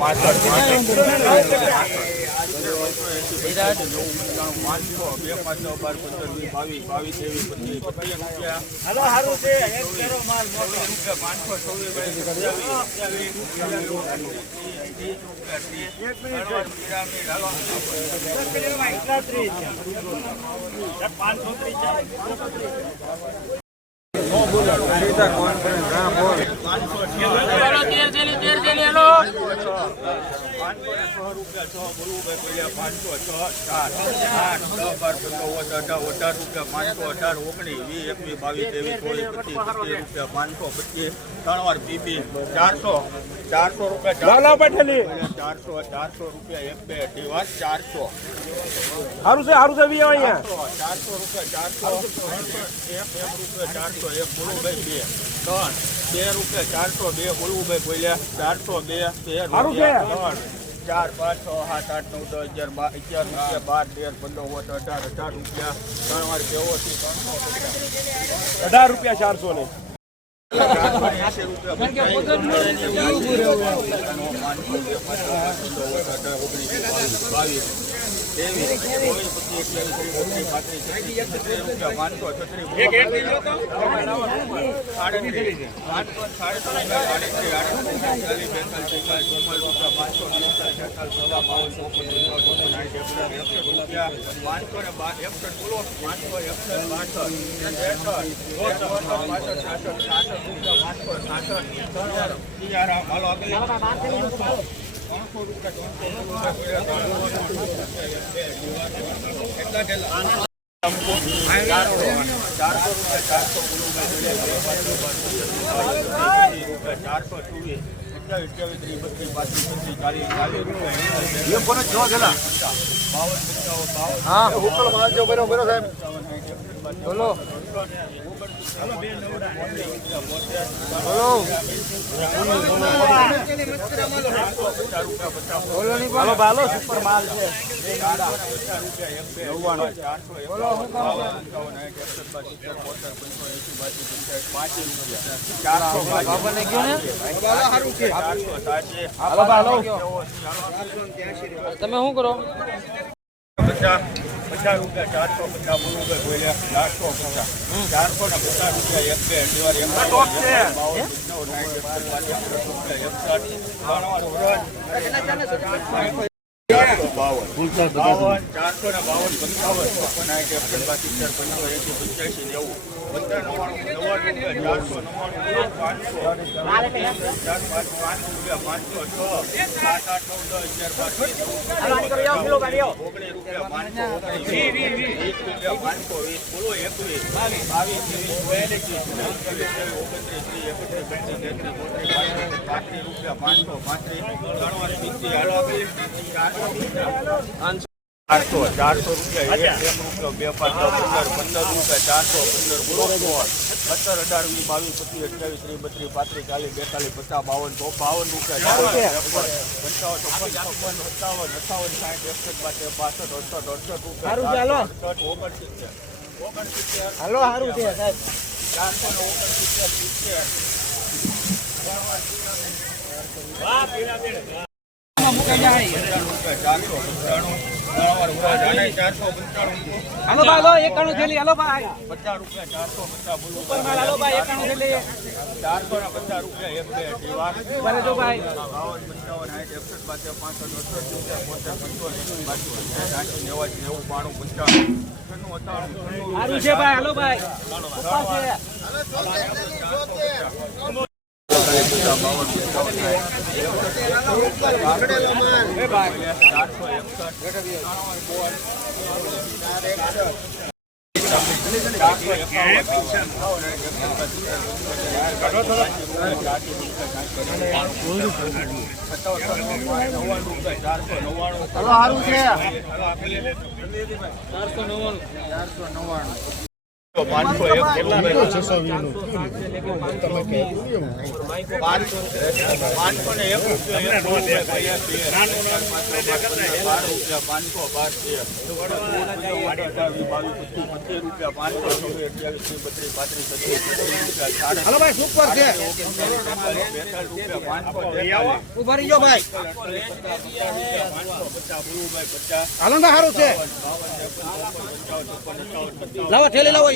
પાંચસો પંદર અઢાર અઢાર રૂપિયા પાંચસો અઢાર ઓગણીસ વીસ એકવીસ બાવીસ ત્રેવીસ ચોવીસ પચીસ પચીસ રૂપિયા પાંચસો પચીસ ત્રણ વાર બીબી ચારસો ચારસો રૂપિયા ચારસો ચારસો રૂપિયા એક બે અઢી વાર ચારસો સારું છે સારું છે બી અહીંયા ચારસો રૂપિયા ચારસો એક એક રૂપિયા ચારસો એક બોલુભાઈ બે ત્રણ બે રૂપિયા ચારસો બે બોલુભાઈ બોલ્યા ચારસો બે તેર રૂપિયા ત્રણ ચાર પાંચ છ સાત આઠ નવ દસ અગિયાર બાર અગિયાર રૂપિયા બાર તેર પંદર ઓગણ અઢાર અઢાર રૂપિયા. ત્રણ વાર ત્રણસો અઢાર રૂપિયા ચારસો ને. પચીસ એકસઠ બાસઠ ત્રેસઠ ચોસઠ પાસઠ સાસઠ સાસઠ ચારસો ચોવીસ અઠ્યાવીસ અઠ્યાવીસ બત્રીસ પાંત્રીસ પચીસ ચાલીસ ચાલીસ રૂપિયા બાવન પંચાવન બાવન હા. હુકલ મારજો બરો બરો સાહેબ. બોલો. બોલો. બોલો બાલો સુપર માલ છે. તમે શું કરો? પચાસ રૂપિયા ચારસો પચાસ બોલું બોલ્યા ચારસો પચાસ. ચારસો ને પચાસ રૂપિયા એક બે અઢી બાવન ચારસો ને બાવન પંચાવન બાસી સિત્તેર પંચો એસી પંચ્યાસી નેવું. પંદર નવ્વાણું નવ્વાણું રૂપિયા ચારસો નવ્વાણું પાંચસો ચાર પાંચ પાંચ રૂપિયા પાંચસો છ સાત આઠ નવ દસ અગિયાર બાર ઓગણીસ રૂપિયા રૂપિયા રૂપિયા ચારસો રૂપિયા એક એક બે પાંચ પંદર પંદર રૂપિયા ચારસો પંદર બોલો સત્તર અઢાર વીસ બાવીસ પચીસ અઠ્યાવીસ ત્રીસ બત્રીસ પાંત્રીસ ચાલીસ બેતાલીસ પચાસ બાવન તો બાવન રૂપિયા પંચાવન સત્તાવન અઠાવન સાઠ એકસઠ પાસે પાસઠ અડસઠ અડસઠ સારું રૂપિયા અડસઠ ઓગણસિત્તેર. ઓગણસિત્તેર. હાલો સારું છે સાહેબ. ચારસો ને ઓગણસિત્તેર સિત્તેર. ચારસો જાય ચારસો પંચાણું. હાલો ભાઈ એકાણું થેલી. હલો ભાઈ. પચાસ રૂપિયા ચારસો પચાસ બોલું હલો ભાઈ, એકાણું થેલી. ચારસો ને પચાસ રૂપિયા એક બે છે ભાઈ, હાલો ભાઈ. ચારસો નવ્વાણું. ચારસો નવ્વાણું સારું છે. લાવો ઠેલી લાવો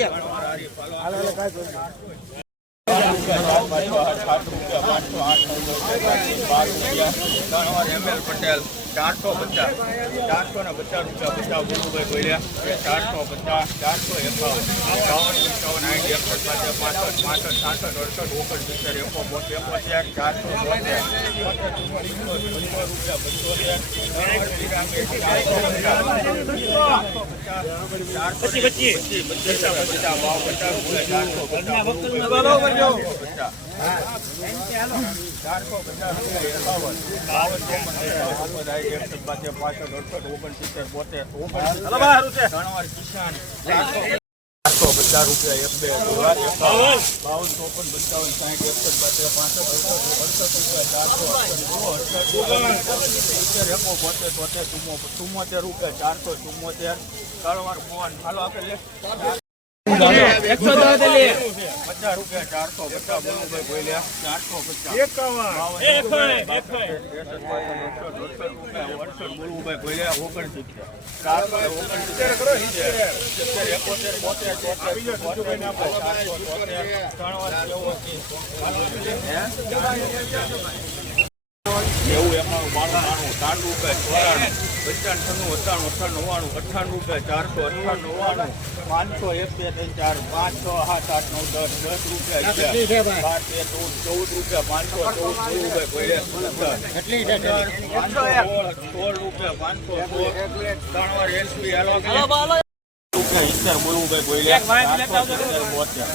પટેલ ચારસો પચાસ ચારસો ને પચાસ રૂપિયા પચાસ ગુરુભાઈ બોલ્યા ચારસો પચાસ ચારસો એકાવન બાવન પંચાવન આઠ એકસઠ પાસે પાસઠ પાસઠ સાસઠ અડસઠ ઓગણ સિત્તેર એકો એકોતેર ચારસો બોતેર પછી પચીસ ચારસો પચાસ ચારસો પચાસ એકાવન બાવન ચોપન પાસઠ અડસઠ ઓગણસિત્તેર બોતેર ઓગણ કિસાન ચારસો પચાસ રૂપિયા એક બે બાવન ચોપન પંચાવન સાહીઠ એકસઠ બાસઠ પાસઠ અડસઠ રૂપિયા. ચારસો અડસઠ એકો બોતેર તોતેર ચુમ્મો ચુમ્મોતેર રૂપિયા ચારસો ચુમ્મોતેર ત્રણ વાર મોહન હાલો આપણે રૂપિયા ચારસો પચાસ બોલુભાઈ બોલ્યા ચારસો પચાસ વાર નેવું એમાં બાણું નાણું ત્રણ રૂપિયા ચોરાણું પંચાવન અઠાણું અઠ્ઠાણું નવ્વાણું અઠ્ઠાણું રૂપિયા ચારસો અઠ્ઠાણું નવ્વાણું પાંચસો એક બે ત્રણ ચાર પાંચ છ સાત આઠ નવ દસ દસ રૂપિયા બાર તેર ચૌદ ચૌદ રૂપિયા પાંચસો ચૌદ રૂપિયા સોળ રૂપિયા પાંચસો સોળ. ત્રણ વાર એસપી ઇત્તેર બોલવું ભાઈ બોલ્યા સિત્તેર બોતેર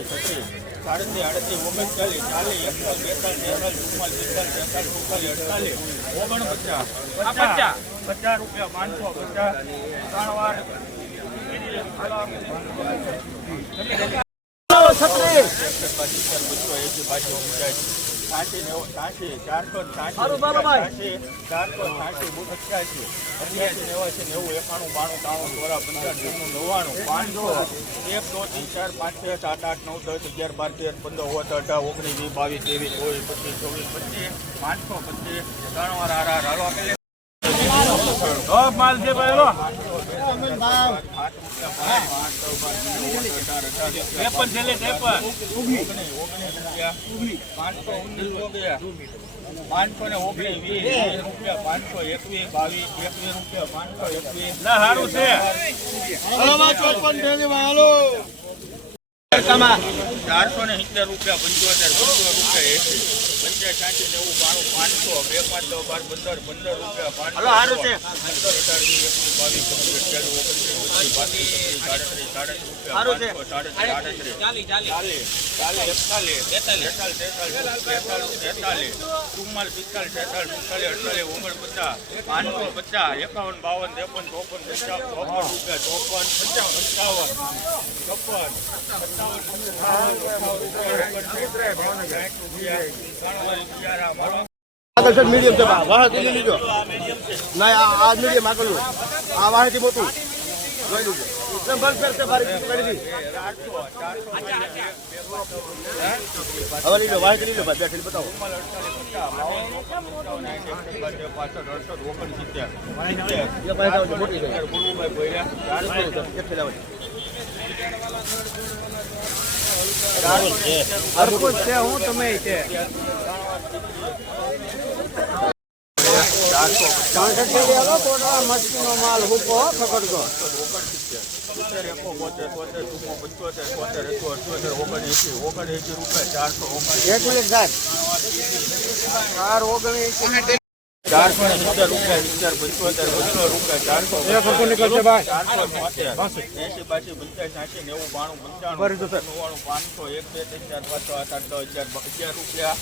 સત્તર સાડત્રીસ આડત્રીસ ઓગણચાલીસ ચાલીસ એકતાલીસ બેતાલીસ ચુમ્માલીસ પિસ્તાલીસ તેતાલીસ સુડતાલીસ અડતાલીસ ઓગણપચાસ પચાસ પચાસ રૂપિયા પાંચસો પચાસ એક દો ત્રણ ચાર પાંચ છ સાત આઠ નવ દસ અગિયાર બાર પંદર ઓગણ અઢાર ઓગણીસ વીસ બાવીસ ત્રેવીસ ચોવીસ પચીસ છવ્વીસ પચીસ પાંચસો પચીસ ત્રણ વાર હાર માલ છે ભાઈ ચારસો ને સિત્તેર રૂપિયા પંચોતેર પંચોતેર રૂપિયા એસી પંચાયત સાંજે નેવું બાણું પાંચસો બે પાંચ દસ બાર પંદર પંદર રૂપિયા પાંચસો પંદર અઢાર બાવીસ પચીસ અઠ્યાવીસ ઓગણત્રીસ બત્રીસ પાંત્રીસ સાડત્રીસ સાડત્રીસ રૂપિયા પાંચસો સાડત્રીસ સાડત્રીસ ચાલીસ ચાલીસ એકતાલીસ તેતાલીસ તેતાલીસ તેતાલીસ તેતાલીસ ચુમ્માલીસ પિસ્તાલીસ તેતાલીસ પિસ્તાલીસ અડતાલીસ ઓગણપચાસ પાંચસો પચાસ એકાવન બાવન ત્રેપન ચોપન પચાસ ચોપન રૂપિયા ચોપન પંચાવન પંચાવન છપ્પન આગળ છે મીડિયમ છે વાહથી લઈ લીધો. ના, આ આ મીડિયમ આગળ આ વાહથી મોટું. જોઈ લીધું. એકદમ બંધ કરશે મારી કરી હવે લીધો વાહથી લીધો ભાઈ બેઠી બતાવો. એ છે હું તમે છે. એક થેલા હોય. હરકું છે હું તમે છે મસ્તીનો માલ હુકો પકડતો એક મિનિટ સાહેબ ચાર ઓગણીસ ચારસો ને સિત્તેર રૂપિયા સિત્તેર પંચોતેર બસો રૂપિયા ચારસો ચારસો છોતેર એસી બાસી પંચ્યાસી એસી નેવું બાણું પંચાણું નવ્વાણું પાંચસો એક બે ત્રણ ચાર પાંચ છ આઠ આઠ દસ અગિયાર અગિયાર રૂપિયા